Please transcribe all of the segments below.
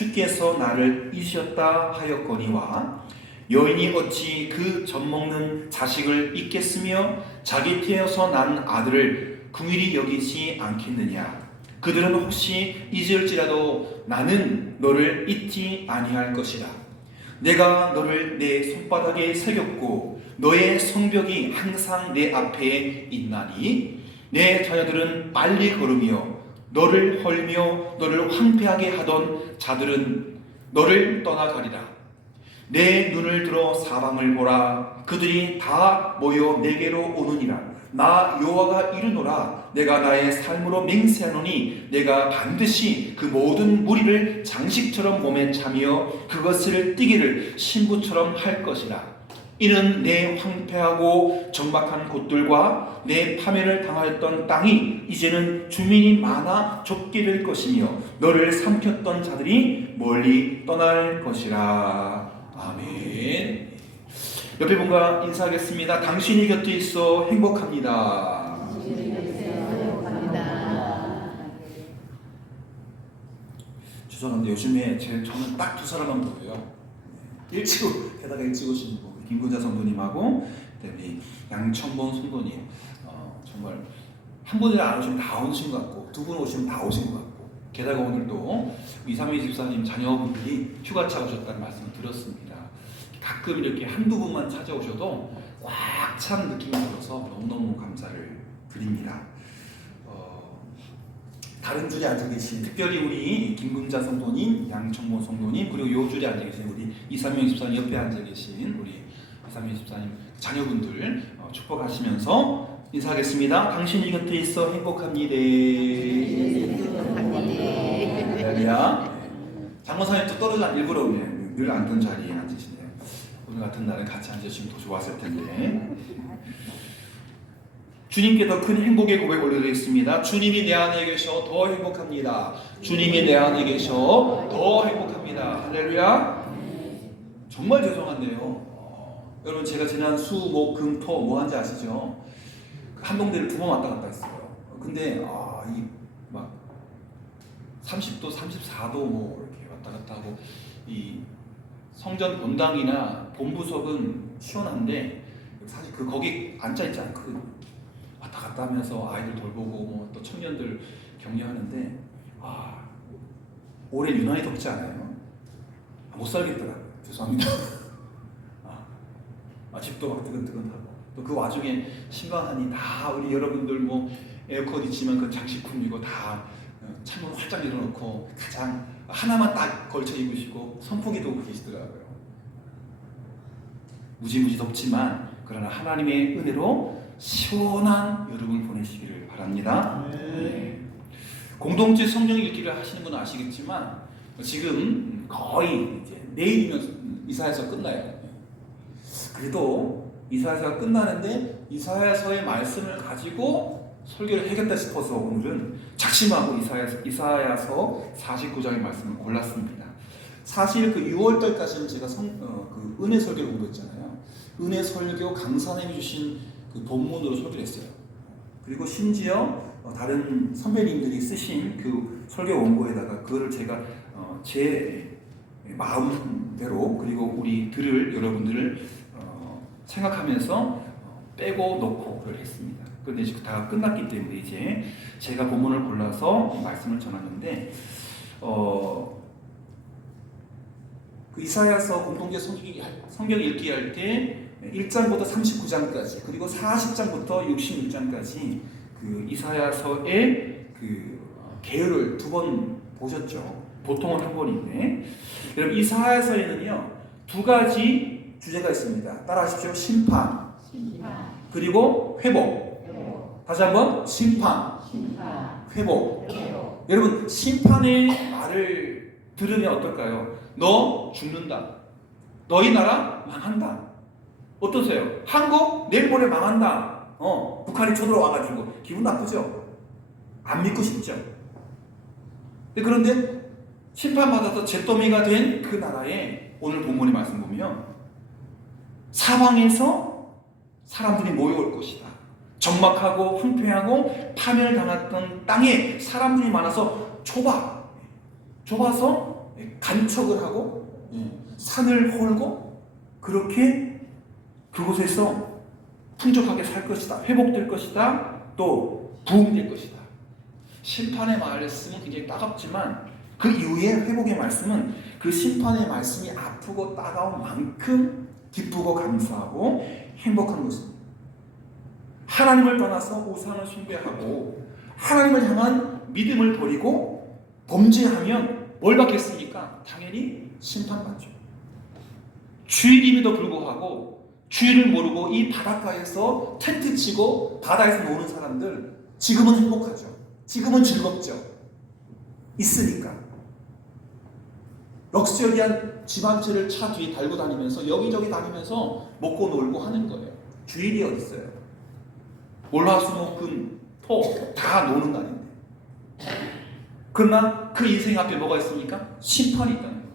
주께서 나를 잊으셨다 하였거니와 여인이 어찌 그 젖먹는 자식을 잊겠으며 자기 태어서 난 아들을 긍휼히 여기지 않겠느냐. 그들은 혹시 잊을지라도 나는 너를 잊지 아니할 것이라. 내가 너를 내 손바닥에 새겼고 너의 성벽이 항상 내 앞에 있나니 내 자녀들은 빨리 걸으며 너를 헐며 너를 황폐하게 하던 자들은 너를 떠나가리라. 내 눈을 들어 사방을 보라. 그들이 다 모여 내게로 오느니라. 나 여호와가 이르노라. 내가 나의 삶으로 맹세하노니 내가 반드시 그 모든 무리를 장식처럼 몸에 차며 그것을 띠기를 신부처럼 할 것이라. 이는 내 황폐하고 적막한 곳들과 내 파멸을 당하였던 땅이 이제는 주민이 많아 좁게 될 것이며 너를 삼켰던 자들이 멀리 떠날 것이라. 아멘. 옆에 분과 인사하겠습니다. 당신이 곁에 있어 행복합니다. 죄송한데 요즘에 저는 딱 두 사람만 보여요. 게다가 일찍 오신 분 김구자 성도님하고 우리 양천본 성도님. 정말 한 분이랑 안 오시면 다 오신 것 같고 두 분 오시면 다 오신 것 같고 게다가 오늘도 이삼희 집사님 자녀분들이 휴가차 오셨다는 말씀을 들었습니다. 가끔 이렇게 한두 분만 찾아오셔도 꽉 찬 느낌이 들어서 너무너무 감사를 드립니다. 다른 줄에 앉아 계신 특별히 우리 김금자 성도님, 양청모 성도님 그리고 요 줄에 앉아 계신 우리 이삼영 집사님 옆에 앉아 계신 우리 이삼영 집사님 자녀분들 축복하시면서 인사하겠습니다. 당신이 곁에 있어 행복합니다. 할렐루야. 장모사님 또 떨어져 일부러 늘 앉던 자리에 앉으시네요. 오늘 같은 날은 같이 앉으시면 더 좋았을 텐데. 주님께 더 큰 행복의 고백 올려드리겠습니다. 주님이 내 안에 계셔 더 행복합니다. 주님이 내 안에 계셔 더 행복합니다. 할렐루야. 정말 죄송한데요. 여러분 제가 지난 수, 목, 금, 토 뭐 한지 아시죠? 한동대를 2번 왔다 갔다 했어요. 근데 이 막 30도, 34도 뭐 이렇게 왔다 갔다 하고 이 성전 본당이나 본부석은 시원한데 사실 거기 앉아 있지 않거든요. 왔다 갔다 하면서 아이들 돌보고 뭐 또 청년들 격려하는데 올해 유난히 덥지 않아요? 못 살겠더라고요. 죄송합니다. 집도 막 뜨끈뜨끈하고 또 그 와중에 신방하니 다 우리 여러분들 뭐 에어컨 있지만 그 장식품이고 다 창문 활짝 열어놓고 가장 하나만 딱 걸쳐 입으시고 선풍기도 오고 계시더라고요. 무지무지 덥지만 그러나 하나님의 은혜로 시원한 여름을 보내시기를 바랍니다. 네. 공동체 성경 읽기를 하시는 분은 아시겠지만 지금 거의 이제 내일이면 이사야서 끝나요. 그래도 이사야서가 끝나는데 이사야서의 말씀을 가지고 설교를 해야겠다 싶어서 오늘은 작심하고 이사야서 49장의 말씀을 골랐습니다. 사실 그 6월달까지는 제가 그 은혜 설교를 공부했잖아요. 은혜 설교 강사님이 주신 그 본문으로 설교를 했어요. 그리고 심지어 다른 선배님들이 쓰신 그 설교 원고에다가 그거를 제가 제 마음대로 그리고 우리 들을 여러분들을 생각하면서 빼고 넣고를 했습니다. 그런데 이제 다 끝났기 때문에 이제 제가 본문을 골라서 말씀을 전하는데 그 이사야서 공동체 성경 읽기 할 때 1장부터 39장까지 그리고 40장부터 66장까지 그 이사야서의 그 계열을 2번 보셨죠. 보통은 한 번인데 여러분 이사야서에는요 2가지 주제가 있습니다. 따라하십시오. 심판. 그리고 회복. 다시 한번 심판. 회복. 여러분 심판의 말을 들으면 어떨까요? 너 죽는다. 너희 나라 망한다. 어떠세요? 한국 내일 모레 망한다. 북한이 쳐들어와가지고 기분 나쁘죠? 안 믿고 싶죠? 그런데 심판받아서 잿더미가 된 그 나라에 오늘 본문의 말씀 보면 사방에서 사람들이 모여올 것이다. 적막하고 황폐하고 파멸당했던 땅에 사람들이 많아서 좁아서 간척을 하고 산을 헐고 그렇게 그곳에서 풍족하게 살 것이다. 회복될 것이다. 또 부흥될 것이다. 심판의 말씀은 굉장히 따갑지만 그 이후에 회복의 말씀은 그 심판의 말씀이 아프고 따가운 만큼 기쁘고 감사하고 행복한 것입니다. 하나님을 떠나서 우상을 숭배하고 하나님을 향한 믿음을 버리고 범죄하면 뭘 받겠습니까? 당연히 심판받죠. 주일임에도 불구하고 주일을 모르고 이 바닷가에서 텐트 치고 바다에서 노는 사람들 지금은 행복하죠. 지금은 즐겁죠. 있으니까. 럭셔리한 집 한 채를 차 뒤에 달고 다니면서 여기저기 다니면서 먹고 놀고 하는 거예요. 주일이 어디 있어요? 월화수목금 다 노는 날인데. 그러나 그 인생 앞에 뭐가 있습니까? 심판이 있다는 거예요.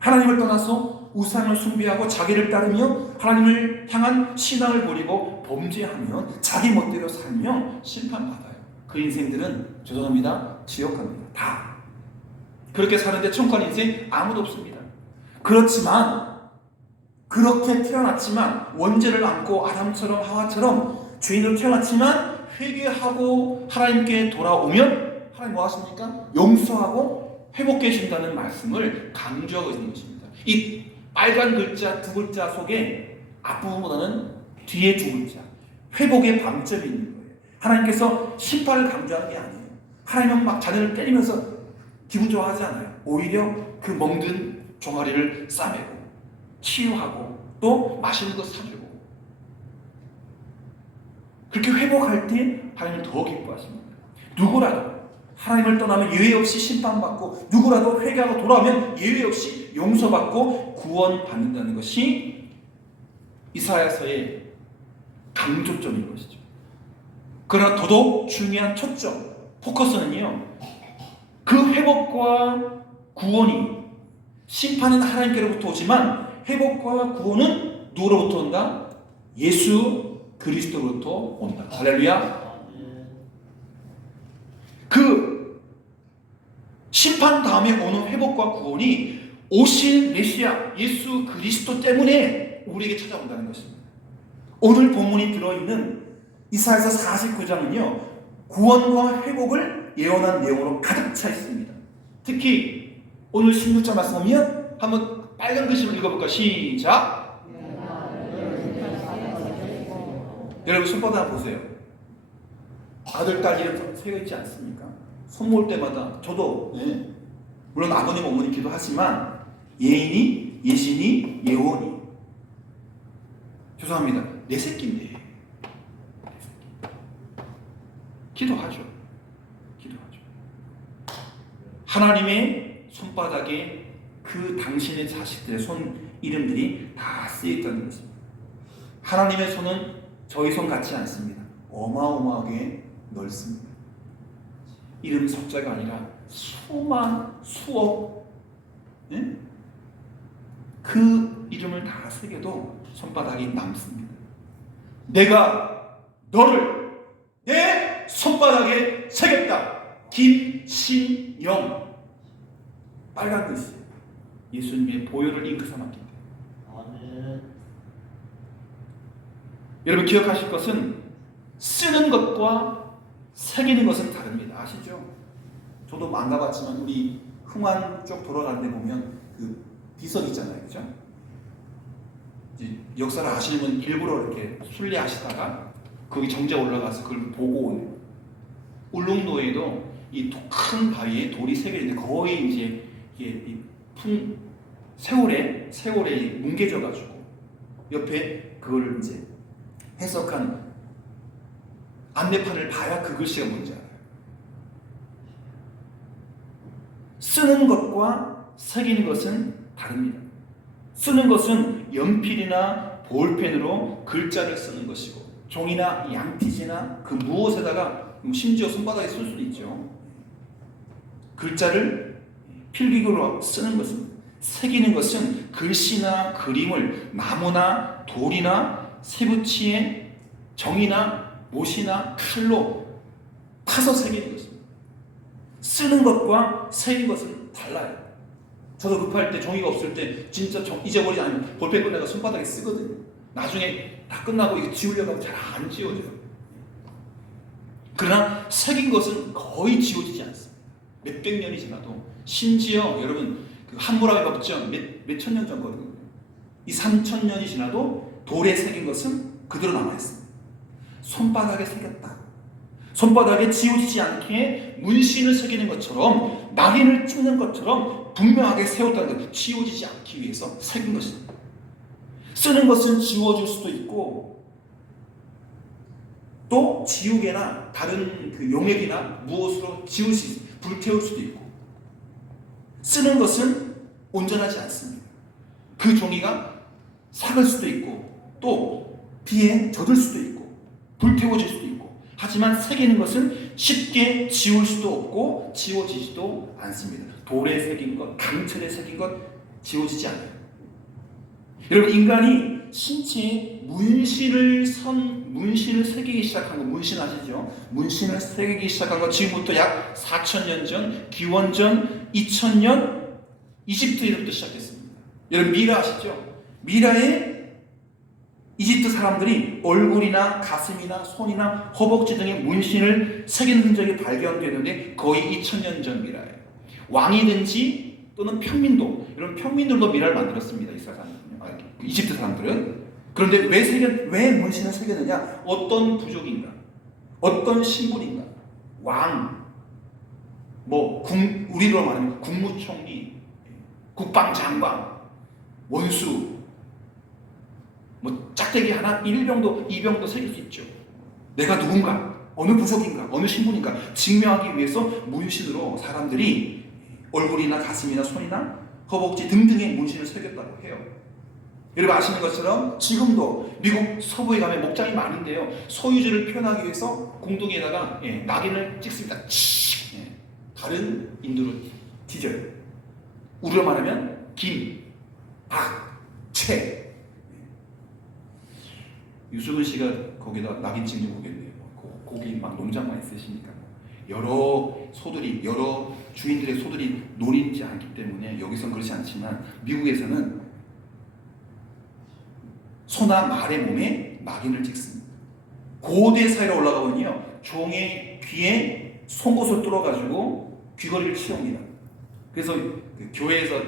하나님을 떠나서 우상을 숭배하고 자기를 따르며 하나님을 향한 신앙을 버리고 범죄하면 자기 멋대로 살며 심판받아요. 그 인생들은 죄송합니다. 지옥 갑니다. 다. 그렇게 사는데 천국간 인생 아무도 없습니다. 그렇지만 그렇게 태어났지만 원죄를 안고 아담처럼 하와처럼 죄인으로 태어났지만 회개하고 하나님께 돌아오면 하나님 뭐 하십니까? 용서하고 회복해 주신다는 말씀을 강조하고 있는 것입니다. 이 빨간 글자 두 글자 속에 앞부분보다는 뒤에 두 글자 회복의 방점이 있는 거예요. 하나님께서 심판을 강조하는 게 아니에요. 하나님은 막 자녀를 때리면서 기분 좋아하지 않아요. 오히려 그 멍든 종아리를 싸매고 치유하고 또 맛있는 거 사주고 그렇게 회복할 때 하나님을 더 기뻐하십니다. 누구라도 하나님을 떠나면 예외 없이 심판받고 누구라도 회개하고 돌아오면 예외 없이 용서받고 구원받는다는 것이 이사야서의 강조점인 것이죠. 그러나 더더욱 중요한 초점, 포커스는요. 그 회복과 구원이 심판은 하나님께로부터 오지만 회복과 구원은 누구로부터 온다? 예수 그리스도로부터 온다. 할렐루야. 그 심판 다음에 오는 회복과 구원이 오실 메시아 예수 그리스도 때문에 우리에게 찾아온다는 것입니다. 오늘 본문이 들어있는 이사야서 49장은요 구원과 회복을 예언한 내용으로 가득 차 있습니다. 특히 오늘 16절 말씀 보면 한번 빨간 글씨로 읽어볼까요? 시작. 여러분 손바닥 보세요. 아들, 딸 이름 새겨 있지 않습니까? 손 모을 때마다 저도 물론 아버님, 어머니 기도하지만 예인이, 예신이, 예원이 죄송합니다. 내 새끼인데 기도하죠. 하나님의 손바닥에 그 당신의 자식들의 손 이름들이 다 쓰여 있다는 것입니다. 하나님의 손은 저희 손 같지 않습니다. 어마어마하게 넓습니다. 이름 석자가 아니라 수만, 수억 그 이름을 다 새겨도 손바닥이 남습니다. 내가 너를 내 손바닥에 새겼다. 김신영. 빨간 글씨. 예수님의 보혈을 잉크 삼았기 때문에. 여러분 기억하실 것은 쓰는 것과 새기는 것은 다릅니다. 아시죠? 저도 안 가봤지만 우리 흥환 쪽 돌아가는 데 보면 그 비석 있잖아요. 그죠? 역사를 아시는 분 일부러 이렇게 순례하시다가 거기 정자 올라가서 그걸 보고 오는 울릉도에도 이 큰 바위에 돌이 세 개인데 거의 이제 이게 세월에 뭉개져가지고 옆에 그걸 이제 해석한 안내판을 봐야 그 글씨가 뭔지 알아요. 쓰는 것과 새기는 것은 다릅니다. 쓰는 것은 연필이나 볼펜으로 글자를 쓰는 것이고 종이나 양피지나 그 무엇에다가 심지어 손바닥에 쓸 수도 있죠. 글자를 필기구로 쓰는 것입니다. 새기는 것은 글씨나 그림을 나무나 돌이나 쇠붙이에 정이나 못이나 칼로 타서 새기는 것입니다. 쓰는 것과 새기는 것은 달라요. 저도 급할 때 종이가 없을 때 진짜 잊어버리지 않으면 볼펜 꺼내가 손바닥에 쓰거든요. 나중에 다 끝나고 이거 지우려고 하면 잘 안 지워져요. 그러나 새긴 것은 거의 지워지지 않습니다. 몇백 년이 지나도. 심지어 여러분 그 함무라비 법전 몇천 년 전 거거든요. 이 3000년이 지나도 돌에 새긴 것은 그대로 남아있습니다. 손바닥에 새겼다. 손바닥에 지워지지 않게 문신을 새기는 것처럼 낙인을 찍는 것처럼 분명하게 세웠다는 것, 지워지지 않기 위해서 새긴 것입니다. 쓰는 것은 지워질 수도 있고 또 지우개나 다른 그 용액이나 무엇으로 지울 수 있어요. 불태울 수도 있고 쓰는 것은 온전하지 않습니다. 그 종이가 삭을 수도 있고 또 비에 젖을 수도 있고 불태워질 수도 있고 하지만 새기는 것은 쉽게 지울 수도 없고 지워지지도 않습니다. 돌에 새긴 것, 강철에 새긴 것 지워지지 않아요. 여러분 인간이 신체에 문신을 새기기 시작한 거 문신 아시죠? 문신을 새기기 시작한 거 지금부터 약 4000년 전, 기원전 2000년 이집트에서부터 시작했습니다. 여러분 미라 아시죠? 미라에 이집트 사람들이 얼굴이나 가슴이나 손이나 허벅지 등의 문신을 새긴 흔적이 발견되는데 거의 2000년 전 미라예요. 왕이든지 또는 평민도, 이런 평민들도 미라를 만들었습니다. 이스라엘 사람들은요. 이집트 사람들은. 그런데 왜 문신을 새겼느냐? 어떤 부족인가? 어떤 신분인가? 왕, 우리로 말하면 국무총리, 국방장관, 원수, 짝대기 하나, 1병도, 2병도 새길 수 있죠. 내가 누군가, 어느 부족인가, 어느 신분인가 증명하기 위해서 문신으로 사람들이 얼굴이나 가슴이나 손이나 허벅지 등등의 문신을 새겼다고 해요. 여러분 아시는 것처럼 지금도 미국 서부에 가면 목장이 많은데요. 소유주를 표현하기 위해서 공둥이에다가 낙인을 찍습니다. 다른 인도로 뒤져요. 우리로 말하면 김, 박, 최. 유수근 씨가 거기다 낙인 찍는 거겠네요. 거기 막 농장만 있으시니까 여러 주인들의 소들이 노리지 않기 때문에 여기선 그렇지 않지만 미국에서는 소나 말의 몸에 낙인을 찍습니다. 고대 사회로 올라가 보면요, 종의 귀에 송곳을 뚫어가지고 귀걸이를 채웁니다. 그래서 교회에서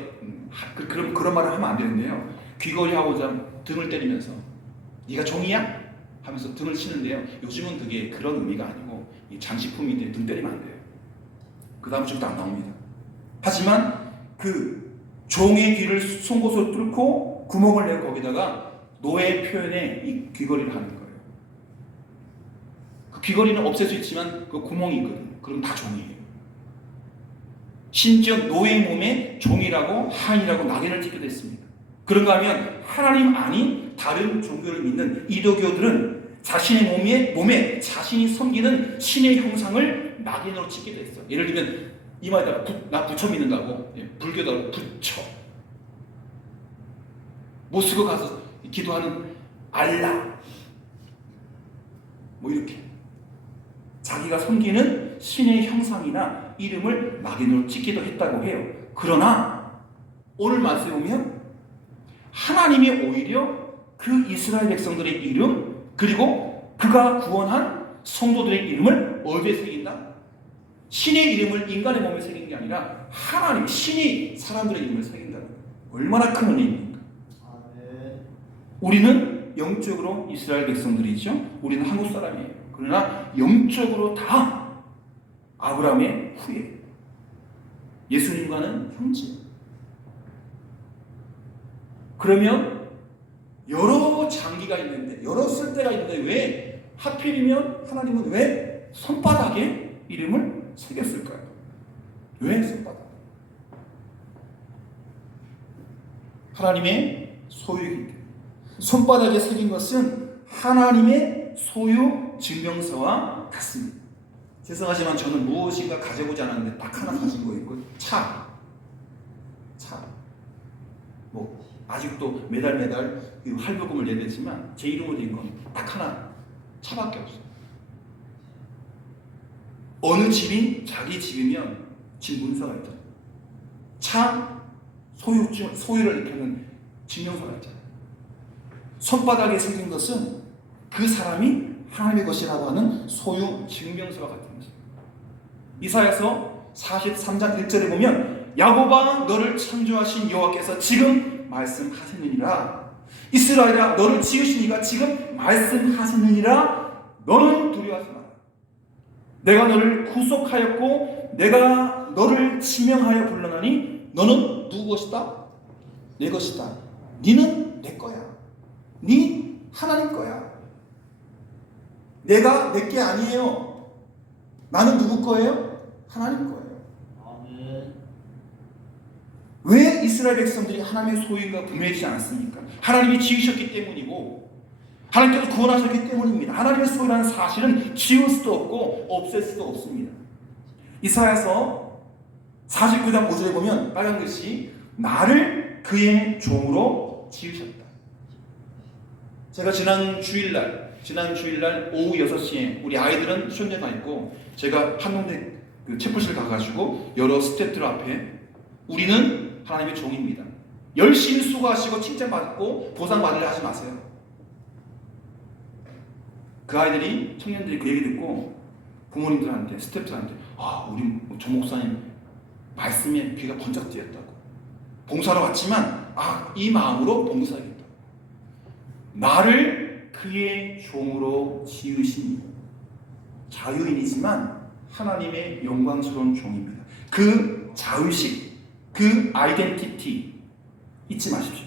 그런 말을 하면 안 되는데요. 귀걸이 하고자 등을 때리면서 네가 종이야? 하면서 등을 치는데요. 요즘은 그게 그런 의미가 아니고 장식품인데 등 때리면 안 돼요. 그 다음 주부터 안 나옵니다. 하지만 그 종의 귀를 송곳을 뚫고 구멍을 내고 거기다가 노예 표현에 이 귀걸이를 하는 거예요. 그 귀걸이는 없앨 수 있지만 그 구멍이 있거든요. 그럼 다 종이에요. 심지어 노예 몸에 종이라고 하인이라고 낙인을 찍게 됐습니다. 그런가 하면 하나님 아닌 다른 종교를 믿는 이도교들은 자신의 몸에 자신이 섬기는 신의 형상을 낙인으로 찍게 됐어요. 예를 들면 이마에다 나 부처 믿는다고 불교다고 부처 모스크 가서 기도하는 알라 이렇게 자기가 섬기는 신의 형상이나 이름을 낙인으로 찍기도 했다고 해요. 그러나 오늘 말씀에 보면 하나님이 오히려 그 이스라엘 백성들의 이름 그리고 그가 구원한 성도들의 이름을 어디에 새긴다? 신의 이름을 인간의 몸에 새긴 게 아니라 하나님, 신이 사람들의 이름을 새긴다는 거예요. 얼마나 큰 은혜입니까? 우리는 영적으로 이스라엘 백성들이죠. 우리는 한국 사람이에요. 그러나 영적으로 다 아브라함의 후예, 예수님과는 형제. 그러면 여러 장기가 있는데 여러 쓸데가 있는데 왜 하필이면 하나님은 왜 손바닥에 이름을 새겼을까요? 왜 손바닥? 하나님의 소유이기 때문에. 손바닥에 새긴 것은 하나님의 소유 증명서와 같습니다. 죄송하지만 저는 무엇인가 가져오지 않았는데 딱 하나 가진 거 있고 차. 아직도 매달 할부금을 내겠지만 제 이름으로 된 건 딱 하나 차밖에 없어요. 어느 집이 자기 집이면 집 문서가 있잖아요. 차 소유를 일으키는 증명서가 있잖아요. 손바닥에 새긴 것은 그 사람이 하나님의 것이라고 하는 소유 증명서와 같은 것입니다. 이사야서 43장 1절에 보면 야곱아 너를 창조하신 여호와께서 지금 말씀하시느니라. 이스라엘아 너를 지으신 이가 지금 말씀하시느니라. 너는 두려워하지 마라. 내가 너를 구속하였고 내가 너를 지명하여 불러나니 너는 누구 것이다? 내 것이다. 너는 내 거야. 네 하나님 거야. 내가 내 게 아니에요. 나는 누구 거예요? 하나님 거예요. 아멘. 왜 이스라엘 백성들이 하나님의 소유가 분명하지 않습니까? 하나님이 지으셨기 때문이고 하나님께서 구원하셨기 때문입니다. 하나님의 소유라는 사실은 지울 수도 없고 없앨 수도 없습니다. 이사야서 49장 5절에 보면 빨간 글씨 나를 그의 종으로 지으셨다. 제가 지난 주일날 오후 6시에 우리 아이들은 시험대 가 있고 제가 한동대 그 채플실 가가지고 여러 스태프들 앞에 우리는 하나님의 종입니다. 열심히 수고하시고 칭찬받고 보상받으려 하지 마세요. 그 아이들이 청년들이 그 얘기 듣고 부모님들한테 스태프들한테 우리 조 목사님 말씀에 귀가 번쩍 뜨였다고 봉사로 왔지만 이 마음으로 봉사하겠다. 나를 그의 종으로 지으신 자유인이지만 하나님의 영광스러운 종입니다. 그 자의식, 그 아이덴티티 잊지 마십시오.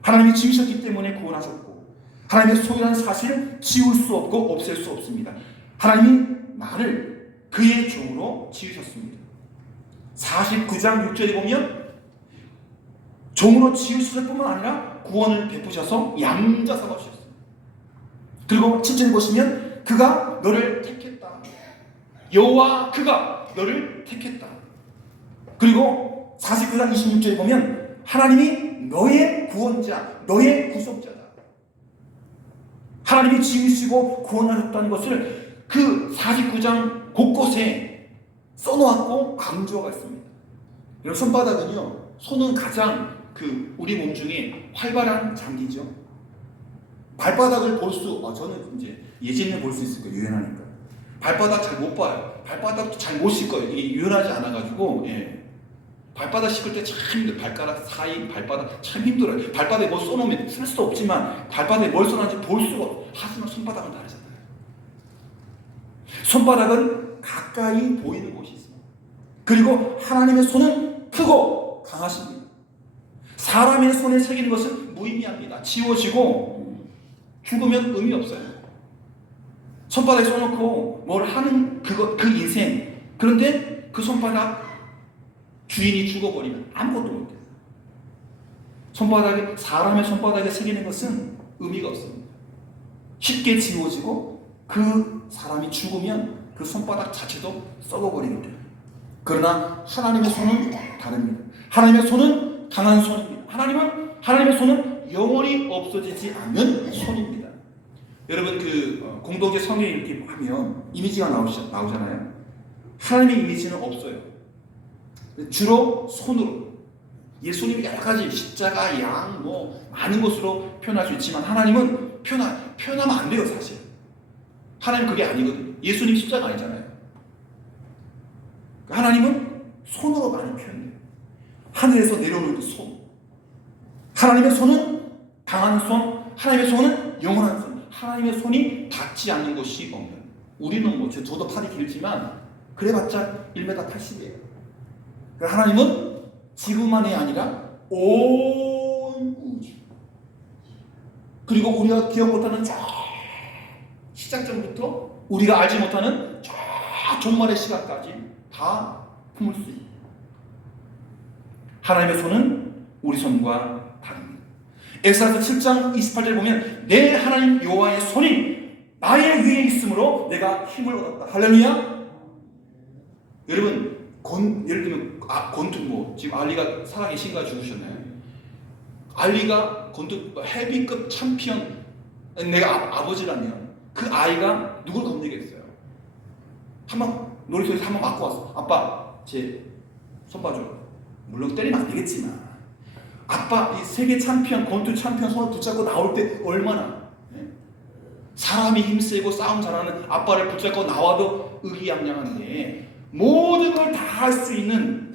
하나님이 지으셨기 때문에 구원하셨고 하나님의 소유라는 사실을 지울 수 없고 없앨 수 없습니다. 하나님이 나를 그의 종으로 지으셨습니다. 49장 6절에 보면 종으로 지으셨을 뿐만 아니라 구원을 베푸셔서 양자사가 주셨습니다. 그리고 7절에 보시면 그가 너를 택했다. 여호와 그가 너를 택했다. 그리고 49장 26절에 보면 하나님이 너의 구원자, 너의 구속자다. 하나님이 지으시고 구원하셨다는 것을 그 49장 곳곳에 써놓았고 강조가 있습니다. 여러분 손바닥은요, 손은 가장 우리 몸 중에 활발한 장기죠. 발바닥을 볼 저는 이제 예전에 볼 수 있을 거예요. 유연하니까. 발바닥 잘 못 봐요. 발바닥도 잘 못 씻을 거예요. 이게 유연하지 않아가지고, 발바닥 씻을 때 참 힘들어요. 발가락 사이, 발바닥 참 힘들어요. 발바닥에 뭘 써놓으면 쓸 수도 없지만, 발바닥에 뭘 써놨는지 볼 수가 없어요. 하지만 손바닥은 다르잖아요. 손바닥은 가까이 보이는 곳이 있습니다. 그리고 하나님의 손은 크고 강하십니다. 사람의 손에 새기는 것은 무의미합니다. 지워지고 죽으면 의미 없어요. 손바닥에 써놓고 뭘 하는 그 인생. 그런데 그 손바닥 주인이 죽어버리면 아무것도 못해요. 사람의 손바닥에 새기는 것은 의미가 없습니다. 쉽게 지워지고 그 사람이 죽으면 그 손바닥 자체도 썩어버리게 돼요. 그러나 하나님의 손은 다릅니다. 하나님의 손은 강한 손입니다. 하나님의 손은 영원히 없어지지 않는 손입니다. 여러분 공동체 성경에 이렇게 하면 이미지가 나오잖아요. 하나님의 이미지는 없어요. 주로 손으로. 예수님이 여러 가지 십자가, 양, 많은 것으로 표현할 수 있지만 하나님은 표현하면 안 돼요, 사실. 하나님 그게 아니거든요. 예수님 십자가 아니잖아요. 하나님은 손으로 많이 표현해요. 하늘에서 내려오는 그 손. 하나님의 손은 강한 손, 하나님의 손은 영원한 손. 하나님의 손이 닿지 않는 것이 없는. 우리는 저도 팔이 길지만 그래봤자 1m 80이에요. 하나님은 지구만이 아니라 온 우주. 그리고 우리가 기억 못하는 저 시작점부터 우리가 알지 못하는 저 종말의 시간까지 다 품을 수 있는. 하나님의 손은 우리 손과 다릅니다. 에스라서 7장 28절에 보면 내 하나님 여호와의 손이 나의 위에 있으므로 내가 힘을 얻었다. 할렐루야. 여러분 예를 들면 권투 지금 알리가 살아계신가 죽으셨나요? 알리가 권투 헤비급 챔피언 내가 아버지라면 그 아이가 누굴 겁내겠어요? 놀이터에서 한번 맞고 왔어. 아빠 제 손 봐줘. 물론 때리면 안 되겠지만 아빠 이 세계 챔피언, 권투 챔피언 손을 붙잡고 나올 때 얼마나 사람이 힘세고 싸움 잘하는 아빠를 붙잡고 나와도 의기양양한데 모든 걸 다 할 수 있는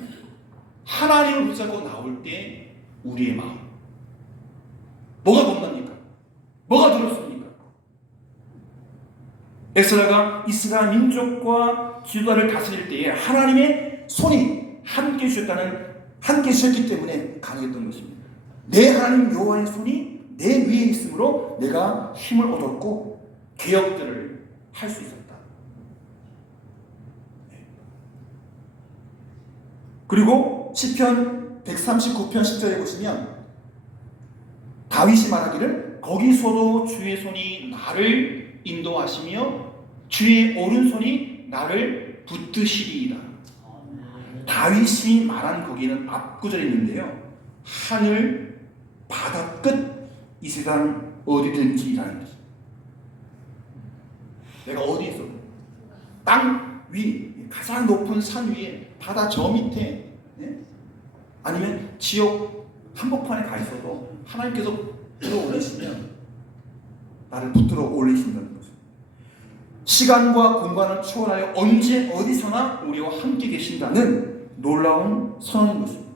하나님을 붙잡고 나올 때 우리의 마음 뭐가 겁납니까? 뭐가 두렵습니까? 에스라가 이스라엘 민족과 유다를 다스릴 때에 하나님의 손이 함께 주셨기 때문에 강했던 것입니다. 내 하나님 여호와의 손이 내 위에 있으므로 내가 힘을 얻었고 개혁들을 할 수 있었다. 그리고 시편 139편 10절에 보시면 다윗이 말하기를 거기서도 주의 손이 나를 인도하시며 주의 오른손이 나를 붙드시리이다. 다윗이 말한 거기는 앞구절에 있는데요. 하늘, 바다 끝, 이 세상 어디든지라는 것입니다. 내가 어디 있어? 땅 위, 가장 높은 산 위에, 바다 저 밑에, 아니면 지옥 한복판에 가 있어도 하나님께서 들어 올리시면 나를 붙들어 올리신다는 것입니다. 시간과 공간을 초월하여 언제 어디서나 우리와 함께 계신다는 놀라운 선언인 것입니다.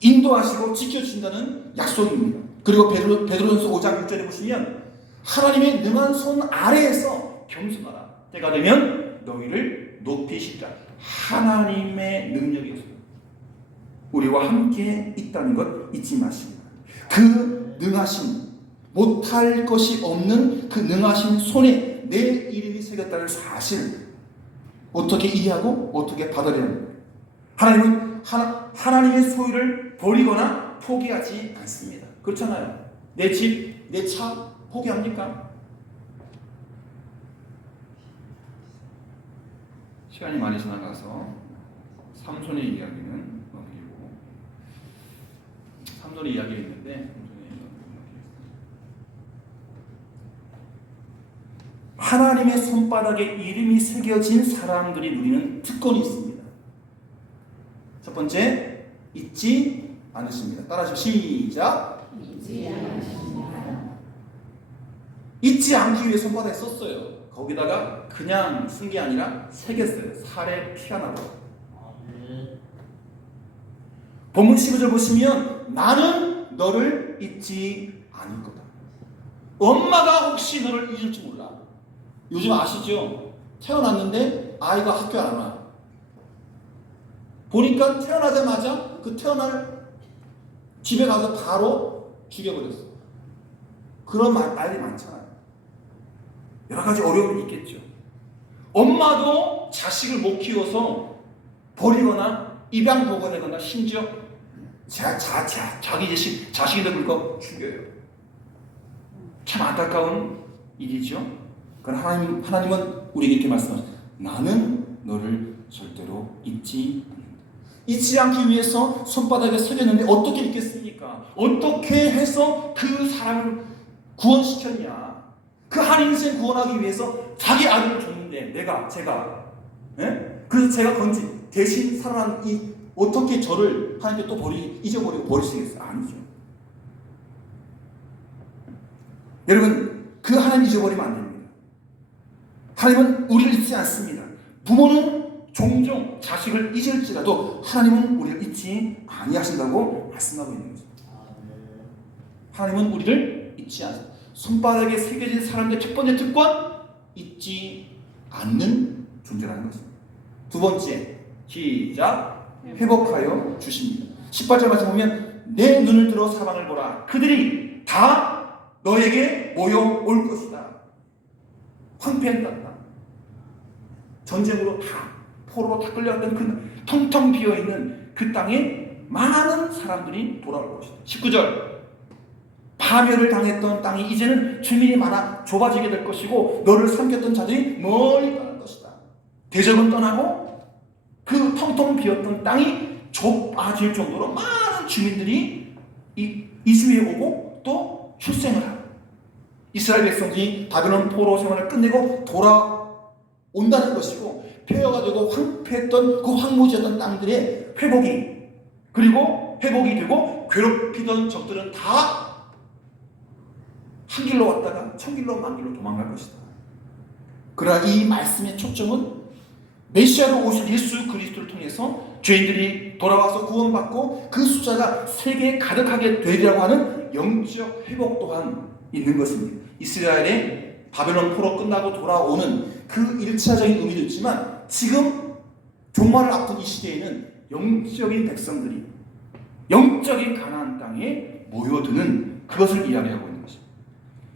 인도하시고 지켜주신다는 약속입니다. 그리고 베드로전서 5장 6절에 보시면 하나님의 능한 손 아래에서 겸손하라. 때가 되면 너희를 높이시리라. 하나님의 능력이었습니다. 우리와 함께 있다는 것 잊지 마십니다. 그 능하신, 못할 것이 없는 그 능하신 손에 내 이름이 새겼다는 사실 어떻게 이해하고 어떻게 받아들여야 합니까? 하나님은 하나님의 소유를 버리거나 포기하지 않습니다. 그렇잖아요. 내 집, 내 차 포기합니까? 시간이 많이 지나가서 삼손의 이야기는 넘기고 삼손의 이야기가 있는데 하나님의 손바닥에 이름이 새겨진 사람들이 누리는 특권이 있습니다. 첫 번째, 잊지 않으십니다. 따라하시죠. 시작. 잊지 않으십니다. 잊지 않기 위해 손바닥에 썼어요. 거기다가 그냥 쓴 게 아니라 새겼어요. 살에 피가 나고. 본문 15절 보시면 나는 너를 잊지 않을 거다. 엄마가 혹시 너를 잊을지 몰라. 요즘 아시죠? 태어났는데 아이가 학교 안 와. 보니까 태어나자마자 그 태어날 집에 가서 바로 죽여버렸어. 그런 말이 많잖아요. 여러 가지 어려움이 있겠죠. 엄마도 자식을 못 키워서 버리거나 입양 보관하거나 심지어 자기 자식인데 불구하고 죽여요. 참 안타까운 일이죠. 그러나 하나님은 우리에게 이렇게 말씀하십니다. 나는 너를 절대로 잊지 않는다. 잊지 않기 위해서 손바닥에 새겼는데 어떻게 잊겠습니까? 어떻게 해서 그 사람을 구원시켰냐? 그 한 인생 구원하기 위해서 자기 아들을 줬는데 제가 그래서 제가 대신 살아난 이 어떻게 저를 하나님께 또 잊어버리고 버리시겠어요? 아니죠. 여러분 그 하나님 잊어버리면 안 됩니다. 하나님은 우리를 잊지 않습니다. 부모는 종종 자식을 잊을지라도 하나님은 우리를 잊지 아니하신다고 말씀하고 있는 거죠. 하나님은 우리를 잊지 않습니다. 손바닥에 새겨진 사람들의 첫 번째 특권, 잊지 않는 존재라는 것입니다. 두 번째, 시작, 회복하여 주십니다. 18절 말씀 보면 내 눈을 들어 사방을 보라. 그들이 다 너에게 모여올 것이다. 황폐한 땅, 전쟁으로 다 포로로 다 끌려갔던 그 텅텅 비어있는 그 땅에 많은 사람들이 돌아올 것이다. 19절 파멸을 당했던 땅이 이제는 주민이 많아 좁아지게 될 것이고 너를 삼켰던 자들이 멀리 떠날 것이다. 대적은 떠나고 그 텅텅 비었던 땅이 좁아질 정도로 많은 주민들이 이주에 오고 또 출생을 하고 이스라엘 백성들이 바벨론 포로 생활을 끝내고 돌아온다는 것이고 폐허가 되고 황폐했던 그 황무지였던 땅들의 회복이 그리고 회복이 되고 괴롭히던 적들은 다 한 길로 왔다가 천길로 만길로 도망갈 것이다. 그러나 이 말씀의 초점은 메시아로 오신 예수 그리스도를 통해서 죄인들이 돌아와서 구원받고 그 숫자가 세계에 가득하게 되리라고 하는 영적 회복 또한 있는 것입니다. 이스라엘의 바벨론 포로 끝나고 돌아오는 그 1차적인 의미도 있지만 지금 종말을 앞둔 이 시대에는 영적인 백성들이 영적인 가나안 땅에 모여드는 그것을 이야기하고 있는 것입니다.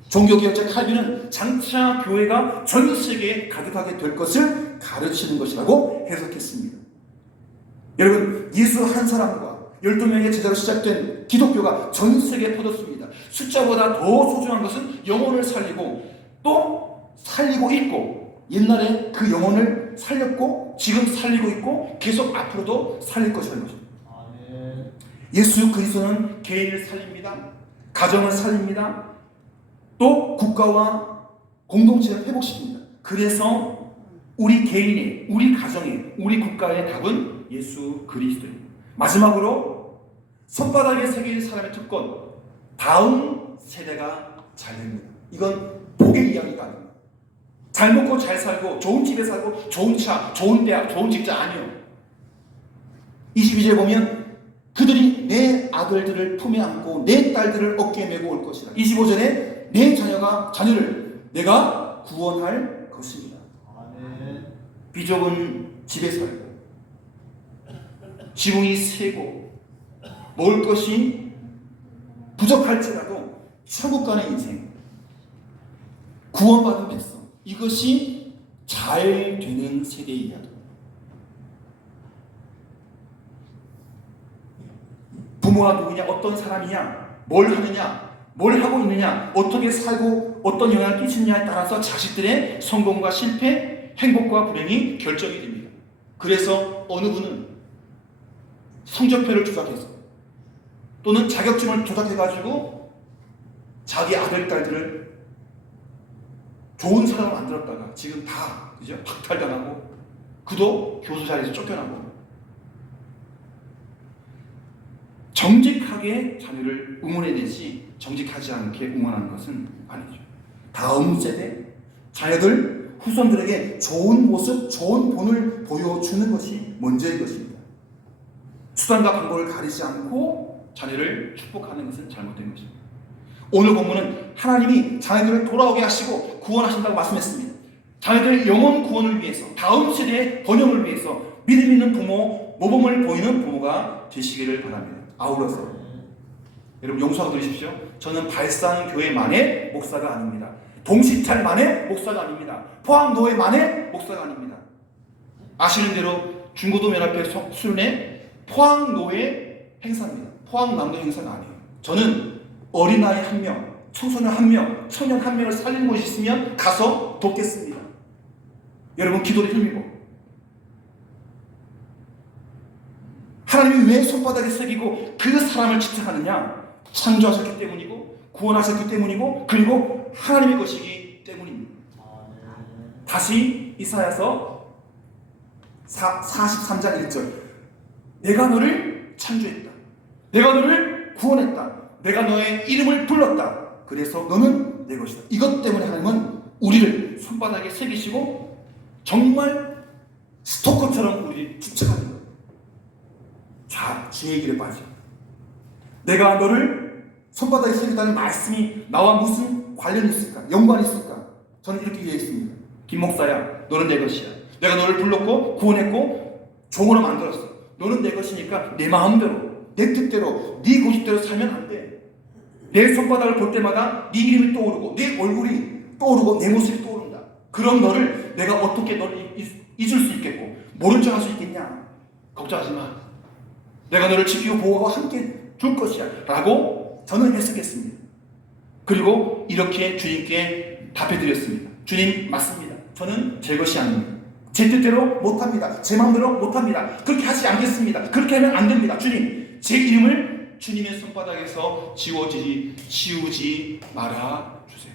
종교개혁자 칼빈은 장차 교회가 전 세계에 가득하게 될 것을 가르치는 것이라고 해석했습니다. 여러분, 예수 한 사람과 12명의 제자로 시작된 기독교가 전 세계에 퍼졌습니다. 숫자보다 더 소중한 것은 영혼을 살리고 또 살리고 있고, 옛날에 그 영혼을 살렸고 지금 살리고 있고 계속 앞으로도 살릴 것이라는 것입니다. 예수 그리스도는 개인을 살립니다. 가정을 살립니다. 또 국가와 공동체를 회복시킵니다. 그래서 우리 개인의, 우리 가정의, 우리 국가의 답은 예수 그리스도입니다. 마지막으로 손바닥에 새긴 사람의 특권, 다음 세대가 잘 됩니다. 이건 복의 이야기가 아닙니다. 잘 먹고 잘 살고 좋은 집에 살고 좋은 차, 좋은 대학, 좋은 직장 아니요. 22절에 보면 그들이 내 아들들을 품에 안고 내 딸들을 어깨에 메고 올 것이다. 25절에 내 자녀를 내가 구원할 것입니다. 비좁은 집에 살고 지붕이 세고 먹을 것이 부족할지라도 천국 가는 인생, 구원받은 백성, 이것이 잘 되는 세대의 이야기입니다. 부모가 누구냐, 어떤 사람이냐, 뭘 하느냐, 뭘 하고 있느냐, 어떻게 살고 어떤 영향을 끼치느냐에 따라서 자식들의 성공과 실패, 행복과 불행이 결정이 됩니다. 그래서 어느 분은 성적표를 조작해서 또는 자격증을 조작해가지고 자기 아들, 딸들을 좋은 사람을 만들었다가 지금 다 그죠? 박탈당하고 그도 교수 자리에서 쫓겨나고. 정직하게 자녀를 응원해내지 정직하지 않게 응원하는 것은 아니죠. 다음 세대 자녀들 후손들에게 좋은 모습, 좋은 본을 보여주는 것이 먼저인 것입니다. 수단과 방법을 가리지 않고 자녀를 축복하는 것은 잘못된 것입니다. 오늘 본문은 하나님이 자녀들을 돌아오게 하시고 구원하신다고 말씀했습니다. 자녀들의 영혼 구원을 위해서, 다음 세대의 번영을 위해서 믿음 있는 부모, 모범을 보이는 부모가 되시기를 바랍니다. 아울러서 여러분 용서하고 들으십시오. 저는 발산교회만의 목사가 아닙니다. 동시찰만의 목사가 아닙니다. 포항노회만의 목사가 아닙니다. 아시는 대로 중고도연합회 수련회 포항노회 행사입니다. 포항남도 행사가 아니에요. 저는 어린아이 1명, 청소년 1명, 청년 1명을 살리는 곳이 있으면 가서 돕겠습니다. 여러분 기도를 힘입어. 하나님이 왜 손바닥에 새기고 그 사람을 지탱하느냐? 창조하셨기 때문이고 구원하셨기 때문이고 그리고 하나님의 것이기 때문입니다. 다시 이사야서 43장 1절, 내가 너를 창조했다. 내가 너를 구원했다. 내가 너의 이름을 불렀다. 그래서 너는 내 것이다. 이것 때문에 하나님은 우리를 손바닥에 새기시고 정말 스토커처럼 우리를 집착하는 거예요. 죄의 길에 빠져. 내가 너를 손바닥에 새겼다는 말씀이 나와 무슨 관련이 있을까? 연관이 있을까? 저는 이렇게 이해했습니다. 김 목사야, 너는 내 것이야. 내가 너를 불렀고 구원했고 종으로 만들었어. 너는 내 것이니까 내 마음대로, 내 뜻대로, 네 고집대로 살면 안 돼. 내 손바닥을 볼 때마다 네 이름이 떠오르고 네 얼굴이 떠오르고 내 모습이 떠오른다. 그럼 너를 내가 어떻게 너를 잊을 수 있겠고 모른 척 할 수 있겠냐? 걱정하지 마. 내가 너를 지키고 보호하고 함께 줄 것이야 라고 저는 해석했습니다. 그리고 이렇게 주님께 답해드렸습니다. 주님 맞습니다. 저는 제 것이 아닙니다. 제 뜻대로 못합니다. 제 마음대로 못합니다. 그렇게 하지 않겠습니다. 그렇게 하면 안 됩니다. 주님, 제 이름을 주님의 손바닥에서 지우지 말아 주세요.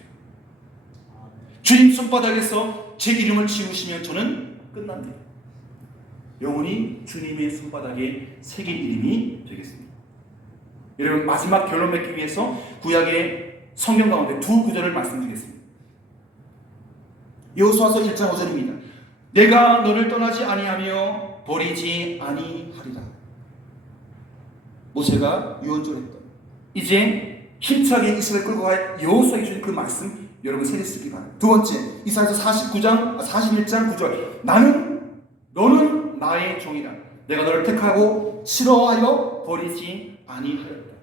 주님 손바닥에서 제 이름을 지우시면 저는 끝납니다. 영원히 주님의 손바닥에 새긴 이름이 되겠습니다. 여러분, 마지막 결론 맺기 위해서 구약의 성경 가운데 두 구절을 말씀드리겠습니다. 여호수아서 1장 5절입니다. 내가 너를 떠나지 아니하며 버리지 아니하리라. 모세가 유언절했던, 이제 힘차게 이스라엘 끌고 갈 여호수아에게 주신 그 말씀 여러분 새기시기 바랍니다. 두 번째, 이사야서 41장 9절. 너는 나의 종이라. 내가 너를 택하고 싫어하여 버리지 아니하였다.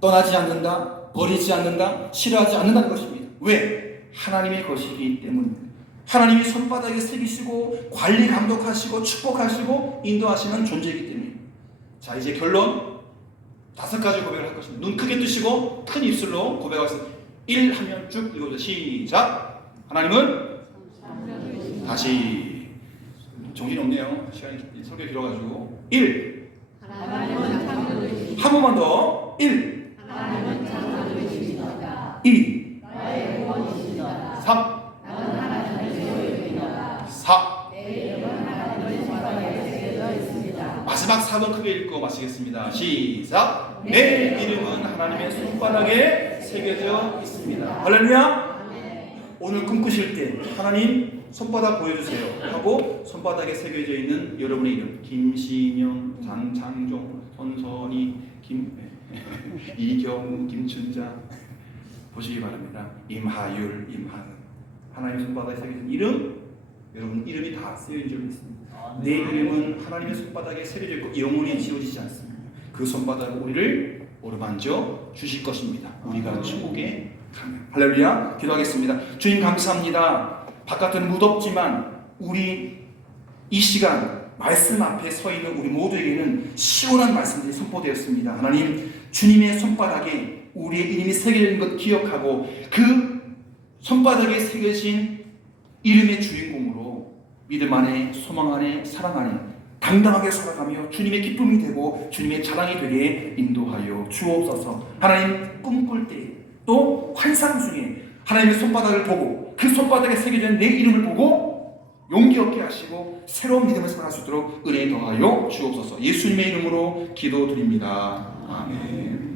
떠나지 않는다, 버리지 않는다, 싫어하지 않는다는 것입니다. 왜? 하나님의 것이기 때문입니다. 하나님이 손바닥에 새기시고 관리 감독하시고 축복하시고 인도하시는 존재이기 때문입니다. 자, 이제 결론 5가지 고백을 할 것입니다. 눈 크게 뜨시고 큰 입술로 고백하겠습니다. 1 하면 쭉 읽어보세요. 시작. 하나님은 다시 정신이 없네요. 시간이 설교 길어가지고 1 한 번만 더 1 하나님은 창조주이시다. 2 나의 구원이시다. 3 나는 하나님의 소유이다. 4 내 이름은 하나님의 손바닥에 새겨져 있습니다. 마지막 4번 크게 읽고 마치겠습니다. 시작. 내 이름은 하나님의 손바닥에 새겨져 있습니다. 할렐루야. 오늘 꿈꾸실 때 하나님 손바닥 보여주세요 하고 손바닥에 새겨져 있는 여러분의 이름, 김신영, 장창종, 손선희, 이경우, 김춘자 보시기 바랍니다. 임하율, 임하은, 하나님 손바닥에 새겨진 이름, 여러분 이름이 다 쓰여진 적이 있습니다. 내 이름은 하나님의 손바닥에 새겨져 있고 영원히 지워지지 않습니다. 그 손바닥으로 우리를 어루만져 주실 것입니다. 우리가 천국에 가면. 할렐루야. 기도하겠습니다. 주님 감사합니다. 바깥은 무덥지만 우리 이 시간 말씀 앞에 서 있는 우리 모두에게는 시원한 말씀들이 선포되었습니다. 하나님, 주님의 손바닥에 우리의 이름이 새겨진 것 기억하고 그 손바닥에 새겨진 이름의 주인공으로 믿음 안에, 소망 안에, 사랑 안에 당당하게 살아가며 주님의 기쁨이 되고 주님의 자랑이 되게 인도하여 주옵소서. 하나님, 꿈꿀 때 또 환상 중에 하나님의 손바닥을 보고 그 손바닥에 새겨진 내 이름을 보고 용기 얻게 하시고 새로운 믿음을 살아갈 수 있도록 은혜 더하여 주옵소서. 예수님의 이름으로 기도드립니다. 아멘.